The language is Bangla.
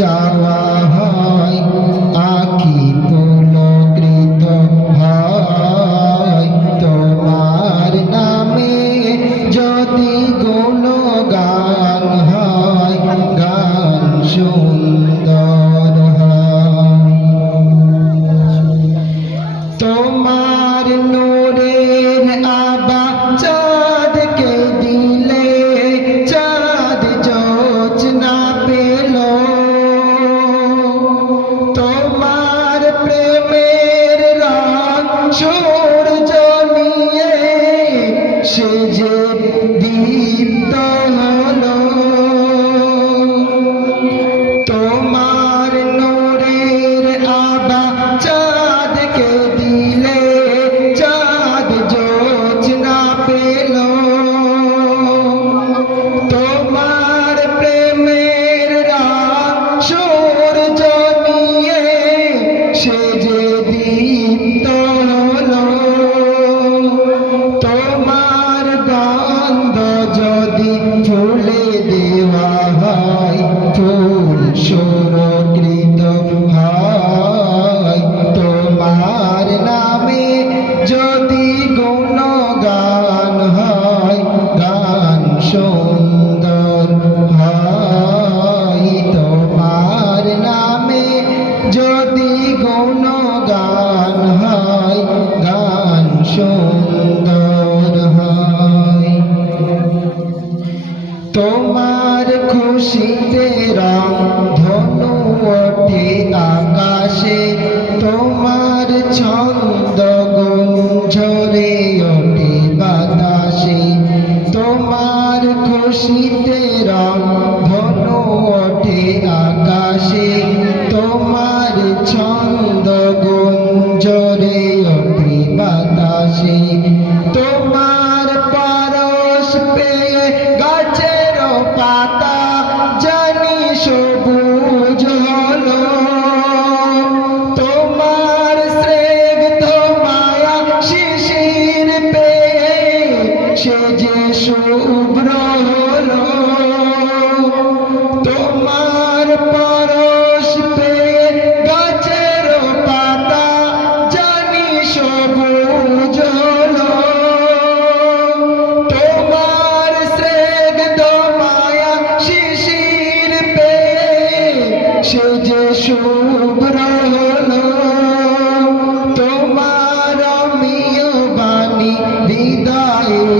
চার তুলে দেওয়া হয় ফুল সরো। তোমার খুশিতে রাম ধনু ওঠে আকাশে, তোমার ছন্দ গুণ ঝরে ওঠে বাতাসে। তোমার খুশিতে রাম ধনু ওঠে আকাশে হৃদয়ে